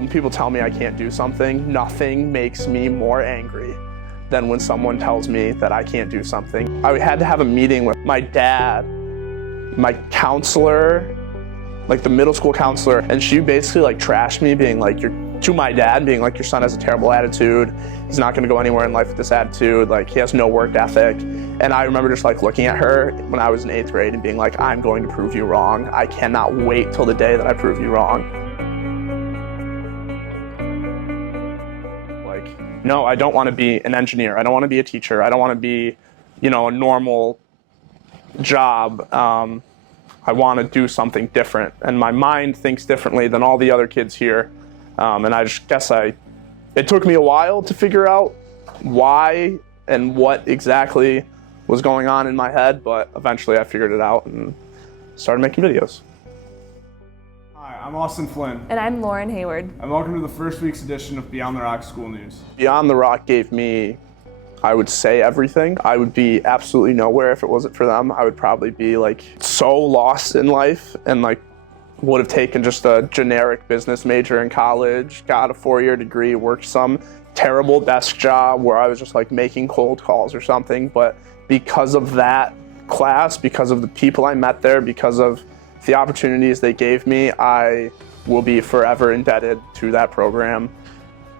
When people tell me I can't do something, nothing makes me more angry than when someone tells me that I can't do something. I had to have a meeting with my dad, my counselor, like the middle school counselor, and she basically like trashed me, being like, to my dad, being like, your son has a terrible attitude. He's not gonna go anywhere in life with this attitude. Like, he has no work ethic. And I remember just like looking at her when I was in 8th grade and being like, I'm going to prove you wrong. I cannot wait till the day that I prove you wrong. Like, no, I don't want to be an engineer. I don't want to be a teacher. I don't want to be, a normal job. I want to do something different. And my mind thinks differently than all the other kids here. And I just guess it took me a while to figure out why and what exactly was going on in my head, but eventually I figured it out and started making videos. Hi, I'm Austin Flynn. And I'm Lauren Hayward. And welcome to the first week's edition of Beyond the Rock School News. Beyond the Rock gave me, I would say, everything. I would be absolutely nowhere if it wasn't for them. I would probably be like so lost in life and like would have taken just a generic business major in college, got a 4-year degree, worked some terrible desk job where I was just like making cold calls or something. But because of that class, because of the people I met there, because of the opportunities they gave me, I will be forever indebted to that program.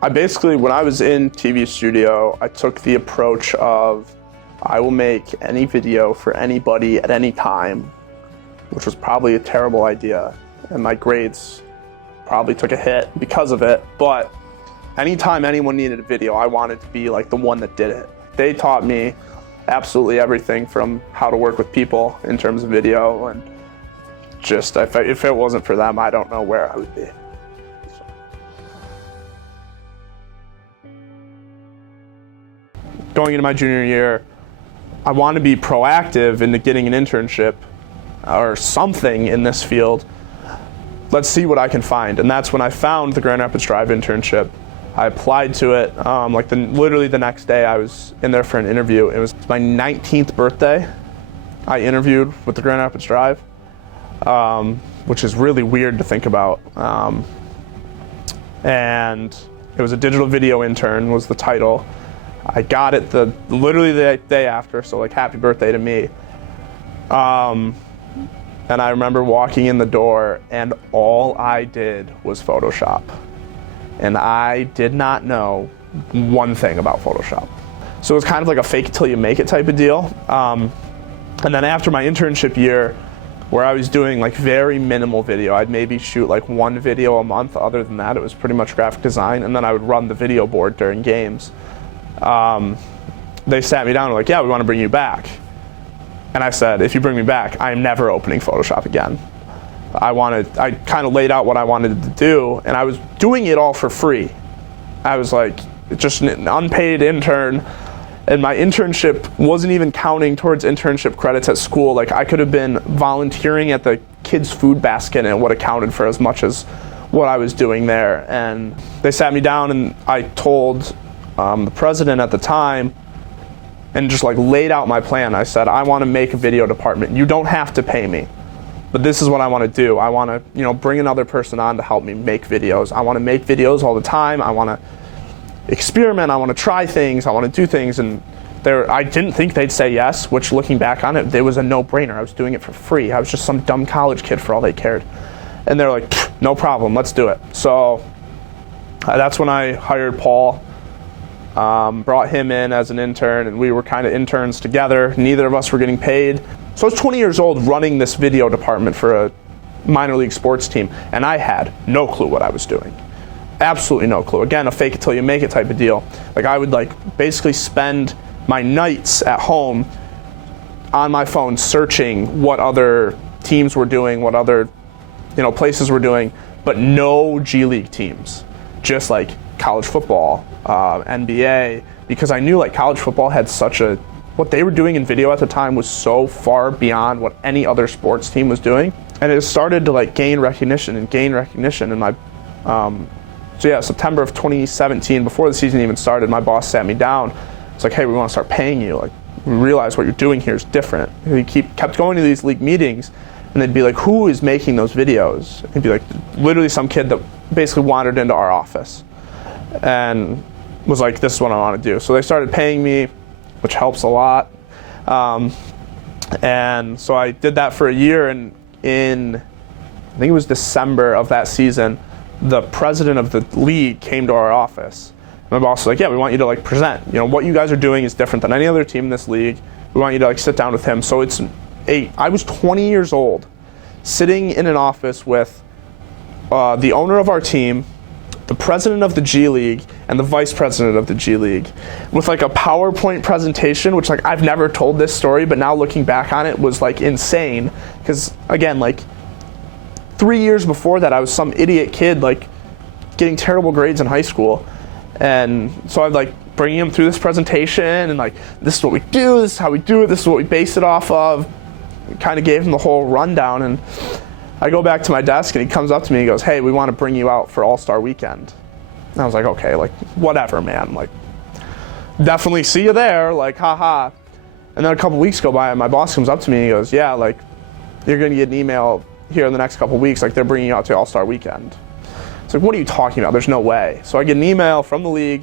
I basically, when I was in TV studio, I took the approach of I will make any video for anybody at any time, which was probably a terrible idea. And my grades probably took a hit because of it. But anytime anyone needed a video, I wanted to be like the one that did it. They taught me absolutely everything from how to work with people in terms of video, and just if it wasn't for them, I don't know where I would be. Going into my junior year, I want to be proactive into getting an internship or something in this field. Let's see what I can find. And that's when I found the Grand Rapids Drive internship. I applied to it literally the next day I was in there for an interview. It was my 19th birthday. I interviewed with the Grand Rapids Drive, which is really weird to think about. And it was a digital video intern was the title. I got it literally the day after, so like happy birthday to me. And I remember walking in the door and all I did was Photoshop. And I did not know one thing about Photoshop. So it was kind of like a fake it till you make it type of deal. And then after my internship year, where I was doing like very minimal video, I'd maybe shoot like one video a month. Other than that, it was pretty much graphic design. And then I would run the video board during games. They sat me down and were like, yeah, we want to bring you back. And I said, if you bring me back, I am never opening Photoshop again. I kind of laid out what I wanted to do, and I was doing it all for free. I was like just an unpaid intern, and my internship wasn't even counting towards internship credits at school. Like, I could have been volunteering at the kids' food basket, and it would have counted for as much as what I was doing there. And they sat me down, and I told the president at the time, and just like laid out my plan. I said, I want to make a video department. You don't have to pay me, but this is what I want to do. I want to, bring another person on to help me make videos. I want to make videos all the time. I want to experiment. I want to try things. I want to do things. And I didn't think they'd say yes, which looking back on it, it was a no-brainer. I was doing it for free. I was just some dumb college kid for all they cared. And they're like, no problem, let's do it. So that's when I hired Paul. Brought him in as an intern, and we were kind of interns together. Neither of us were getting paid. So I was 20 years old running this video department for a minor league sports team, and I had no clue what I was doing. Absolutely no clue. Again, a fake it till you make it type of deal. Like, I would basically spend my nights at home on my phone searching what other teams were doing, what other places were doing, but no G League teams. Just like college football, NBA, because I knew like college football had what they were doing in video at the time was so far beyond what any other sports team was doing. And it started to like gain recognition. And my, September of 2017, before the season even started, my boss sat me down. It's like, hey, we want to start paying you. Like, we realize what you're doing here is different. He kept going to these league meetings, And they'd be like, who is making those videos? It'd be like literally some kid that basically wandered into our office and was like, this is what I want to do. So they started paying me, which helps a lot. And so I did that for a year, and I think it was December of that season, the president of the league came to our office. My boss was like, yeah, we want you to like present. You know, what you guys are doing is different than any other team in this league. We want you to like sit down with him. So I was 20 years old, sitting in an office with the owner of our team, the president of the G League, and the vice president of the G League, with like a PowerPoint presentation, which like I've never told this story, but now looking back on it was like insane. Because again, like 3 years before that, I was some idiot kid like getting terrible grades in high school. And so I'd like bringing him through this presentation and like, this is what we do, this is how we do it, this is what we base it off of. Kind of gave him the whole rundown, and I go back to my desk and he comes up to me and he goes, hey, we want to bring you out for All-Star Weekend. And I was like, okay, like whatever, man, like definitely see you there, like haha. And then a couple weeks go by and my boss comes up to me and he goes, yeah, like you're going to get an email here in the next couple weeks, like they're bringing you out to All-Star Weekend. It's like, what are you talking about? There's no way. So I get an email from the league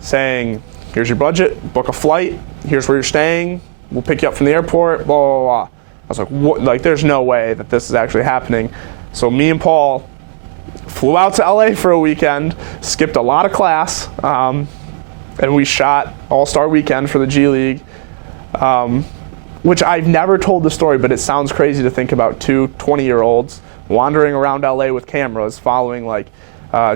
saying, here's your budget, book a flight, here's where you're staying, we'll pick you up from the airport, blah, blah, blah. I was like, what? Like, there's no way that this is actually happening. So me and Paul flew out to LA for a weekend, skipped a lot of class, and we shot All-Star Weekend for the G League, which I've never told the story, but it sounds crazy to think about two 20-year-olds wandering around LA with cameras, following like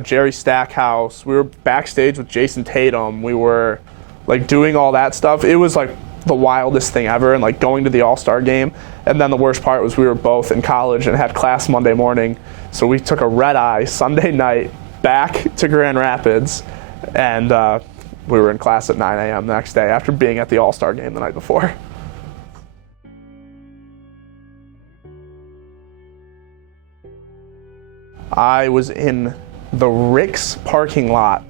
Jerry Stackhouse. We were backstage with Jason Tatum. We were like doing all that stuff. It was like the wildest thing ever, and like going to the All-Star game. And then the worst part was we were both in college and had class Monday morning. So we took a red eye Sunday night back to Grand Rapids, and we were in class at 9 a.m. the next day after being at the All-Star game the night before. I was in the Rick's parking lot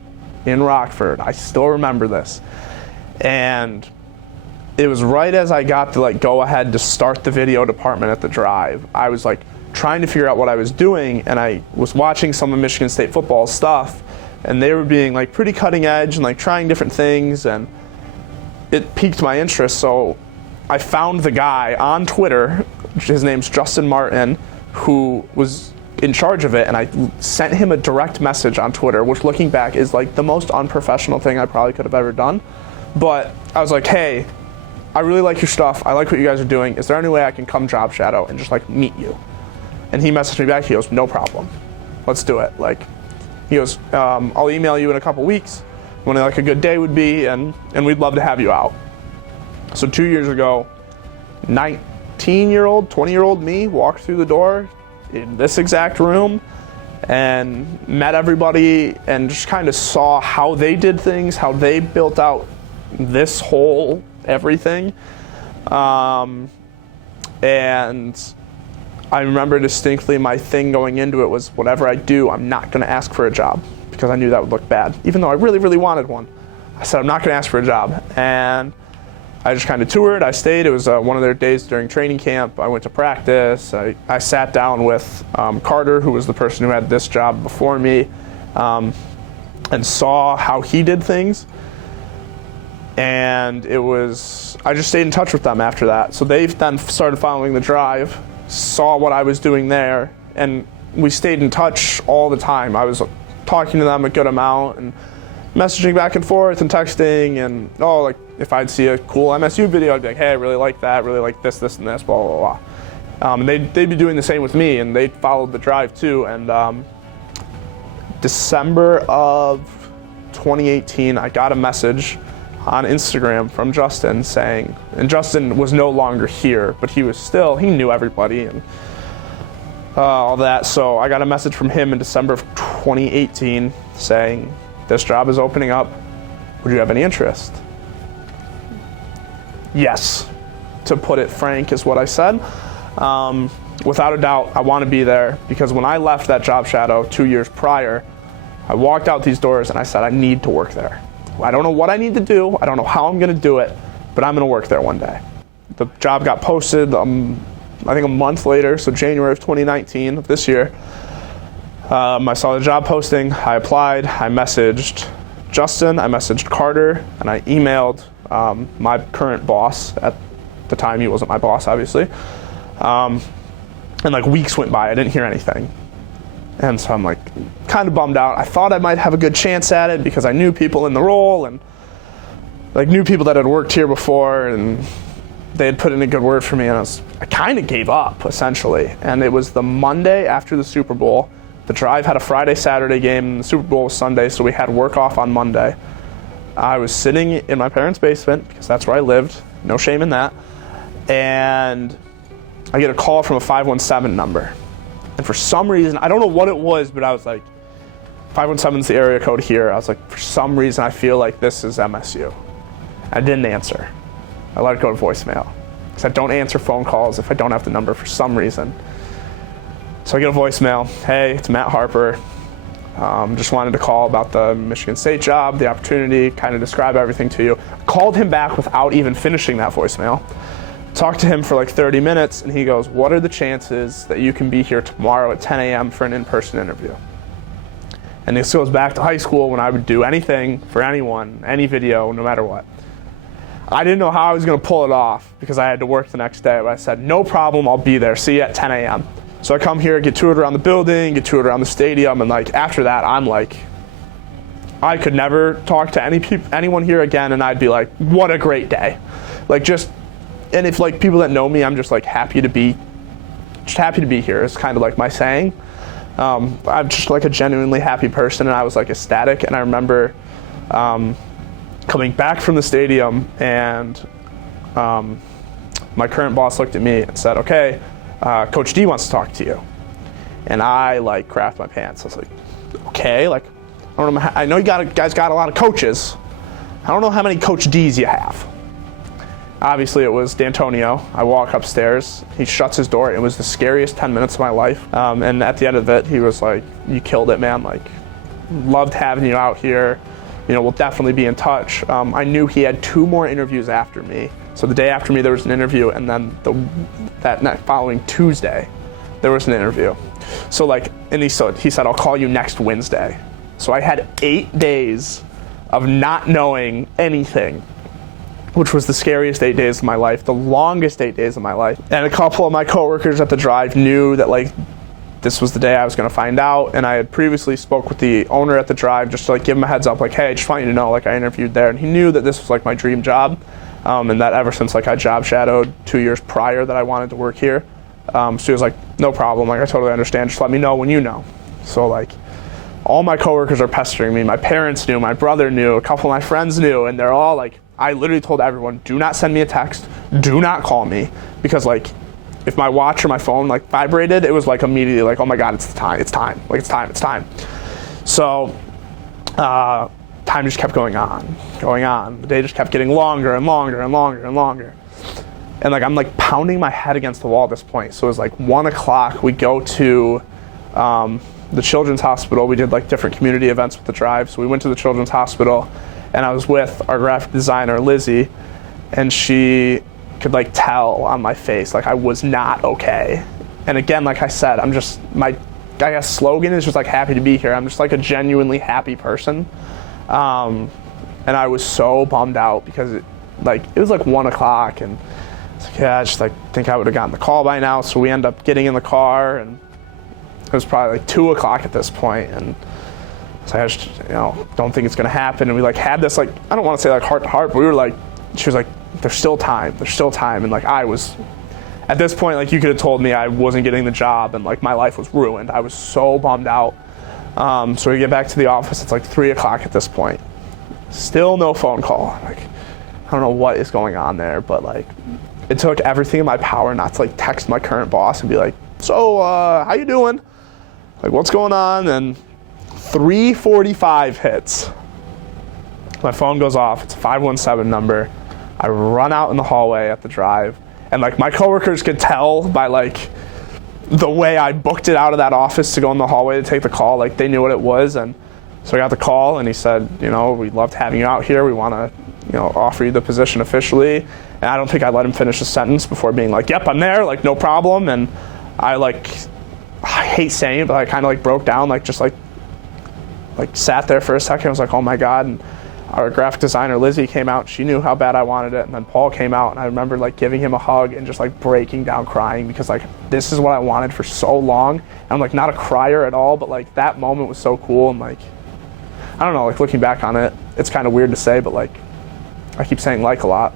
in Rockford. I still remember this. And it was right as I got to like go ahead to start the video department at the Drive. I was like trying to figure out what I was doing, and I was watching some of Michigan State football stuff, and they were being like pretty cutting edge and like trying different things, and it piqued my interest. So I found the guy on Twitter, his name's Justin Martin, who was in charge of it, and I sent him a direct message on Twitter, which looking back is like the most unprofessional thing I probably could have ever done. But I was like, hey, I really like your stuff. I like what you guys are doing. Is there any way I can come job shadow and just like meet you? And he messaged me back. He goes, no problem. Let's do it. Like, he goes, I'll email you in a couple weeks when like a good day would be, and we'd love to have you out. So 2 years ago, 19-year-old, 20-year-old me walked through the door in this exact room and met everybody and just kind of saw how they did things, how they built out this whole everything. And I remember distinctly my thing going into it was, whatever I do, I'm not going to ask for a job, because I knew that would look bad, even though I really, really wanted one. I said, I'm not going to ask for a job. And I just kind of toured. I stayed. It was one of their days during training camp. I went to practice. I sat down with Carter, who was the person who had this job before me, and saw how he did things. And I just stayed in touch with them after that. So they then started following the Drive, saw what I was doing there, and we stayed in touch all the time. I was talking to them a good amount and messaging back and forth and texting, and like if I'd see a cool MSU video, I'd be like, hey, I really like that, really like this, and this, blah, blah, blah. And they'd be doing the same with me, and they followed the Drive too. And December of 2018, I got a message on Instagram from Justin saying, and Justin was no longer here, but he knew everybody and all that. So I got a message from him in December of 2018 saying, this job is opening up. Would you have any interest? Yes, to put it frank, is what I said. Without a doubt, I want to be there, because when I left that job shadow 2 years prior, I walked out these doors and I said, I need to work there. I don't know what I need to do. I don't know how I'm going to do it, but I'm going to work there one day. The job got posted I think a month later, so January of 2019 of this year, I saw the job posting, I applied, I messaged Justin, I messaged Carter, and I emailed my current boss. At the time, he wasn't my boss, obviously. And like weeks went by, I didn't hear anything. And so I'm like kind of bummed out. I thought I might have a good chance at it because I knew people in the role and like knew people that had worked here before, and they had put in a good word for me, and I kind of gave up essentially. And it was the Monday after the Super Bowl. The drive had a Friday, Saturday game, and the Super Bowl was Sunday, so we had work off on Monday. I was sitting in my parents' basement because that's where I lived. No shame in that. And I get a call from a 517 number. And for some reason, I don't know what it was, but I was like, 517 is the area code here. I was like, for some reason, I feel like this is MSU. I didn't answer. I let it go to voicemail. Because I don't answer phone calls if I don't have the number for some reason. So I get a voicemail. Hey, it's Matt Harper. Just wanted to call about the Michigan State job, the opportunity, kind of describe everything to you. Called him back without even finishing that voicemail. Talked to him for like 30 minutes, and he goes, what are the chances that you can be here tomorrow at 10 a.m. for an in-person interview? And this goes back to high school when I would do anything for anyone, any video, no matter what. I didn't know how I was going to pull it off because I had to work the next day, but I said, no problem, I'll be there. See you at 10 a.m. So I come here, get toured around the building, get toured around the stadium, and like after that, I'm like, I could never talk to anyone here again, and I'd be like, what a great day. Like just, and if like people that know me, I'm just like happy to be here. It's kind of like my saying. I'm just like a genuinely happy person, and I was like ecstatic. And I remember coming back from the stadium, and my current boss looked at me and said, okay, Coach D wants to talk to you. And I like crapped my pants. I was like, okay, like I know you guys got a lot of coaches. I don't know how many Coach D's you have. Obviously, it was D'Antonio. I walk upstairs. He shuts his door. It was the scariest 10 minutes of my life. And at the end of it, he was like, you killed it, man. Like, loved having you out here. You know, we'll definitely be in touch. I knew he had 2 more interviews after me. So the day after me, there was an interview. And then that following Tuesday, there was an interview. So like, and he said, I'll call you next Wednesday. So I had 8 days of not knowing anything, which was the scariest 8 days of my life, the longest 8 days of my life. And a couple of my coworkers at the drive knew that like this was the day I was going to find out. And I had previously spoke with the owner at the drive just to like give him a heads up, like, hey, I just want you to know, like I interviewed there. And he knew that this was like my dream job. And that ever since like I job shadowed 2 years prior that I wanted to work here. So he was like, no problem. Like I totally understand. Just let me know when you know. So like all my coworkers are pestering me. My parents knew, my brother knew, a couple of my friends knew, and they're all like, I literally told everyone, do not send me a text, do not call me, because like if my watch or my phone like vibrated, it was like immediately like, oh my God, it's time, like it's time. So time just kept going on. The day just kept getting longer and longer and longer and longer. And like I'm like pounding my head against the wall at this point. So it was like 1 o'clock. We go to the Children's Hospital. We did like different community events with the drive. So we went to the Children's Hospital, and I was with our graphic designer, Lizzie, and she could like tell on my face like I was not okay. And again, like I said, I'm just, my I guess slogan is just like happy to be here. I'm just like a genuinely happy person. And I was so bummed out because it was like 1 o'clock, and it's like, yeah, I just like think I would have gotten the call by now. So we end up getting in the car, and it was probably like 2 o'clock at this point, and so I just, don't think it's gonna happen. And we like had this like, I don't want to say like heart to heart, but we were like, she was like, there's still time, and like I was, at this point, like you could have told me I wasn't getting the job and like my life was ruined. I was so bummed out. So we get back to the office, it's like 3 o'clock at this point. Still no phone call. Like, I don't know what is going on there, but like it took everything in my power not to like text my current boss and be like, so how you doing? Like, what's going on? And 3:45 hits. My phone goes off. It's a 517 number. I run out in the hallway at the drive, and like my coworkers could tell by like the way I booked it out of that office to go in the hallway to take the call. Like they knew what it was, and so I got the call, and he said, we loved having you out here. We want to, offer you the position officially. And I don't think I let him finish a sentence before being like, yep, I'm there, like no problem. And I hate saying it, but I kind of like broke down, like sat there for a second. I was like, oh my God. And our graphic designer, Lizzie, came out. She knew how bad I wanted it. And then Paul came out, and I remember like giving him a hug and just like breaking down crying, because like this is what I wanted for so long. And I'm like not a crier at all, but like that moment was so cool. And like, I don't know, like looking back on it, it's kind of weird to say, but like I keep saying like a lot.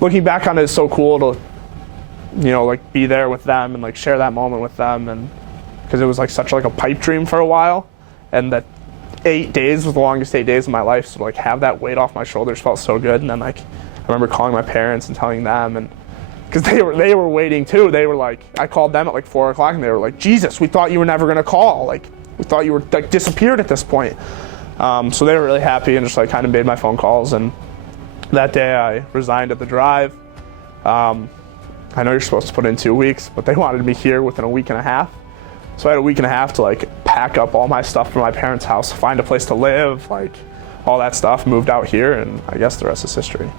Looking back on it is so cool to, you know, like be there with them and like share that moment with them. And because it was like such like a pipe dream for a while, and that 8 days was the longest 8 days of my life. So like have that weight off my shoulders felt so good. And then like I remember calling my parents and telling them, and because they were waiting too. They were like, I called them at like 4 o'clock, and they were like, Jesus, we thought you were never gonna call. Like we thought you were like disappeared at this point. So they were really happy, and just like kind of made my phone calls. And that day I resigned at the Drive. I know you're supposed to put in 2 weeks, but they wanted me here within a week and a half. So I had a week and a half to like pack up all my stuff from my parents' house, find a place to live, like all that stuff, moved out here, and I guess the rest is history.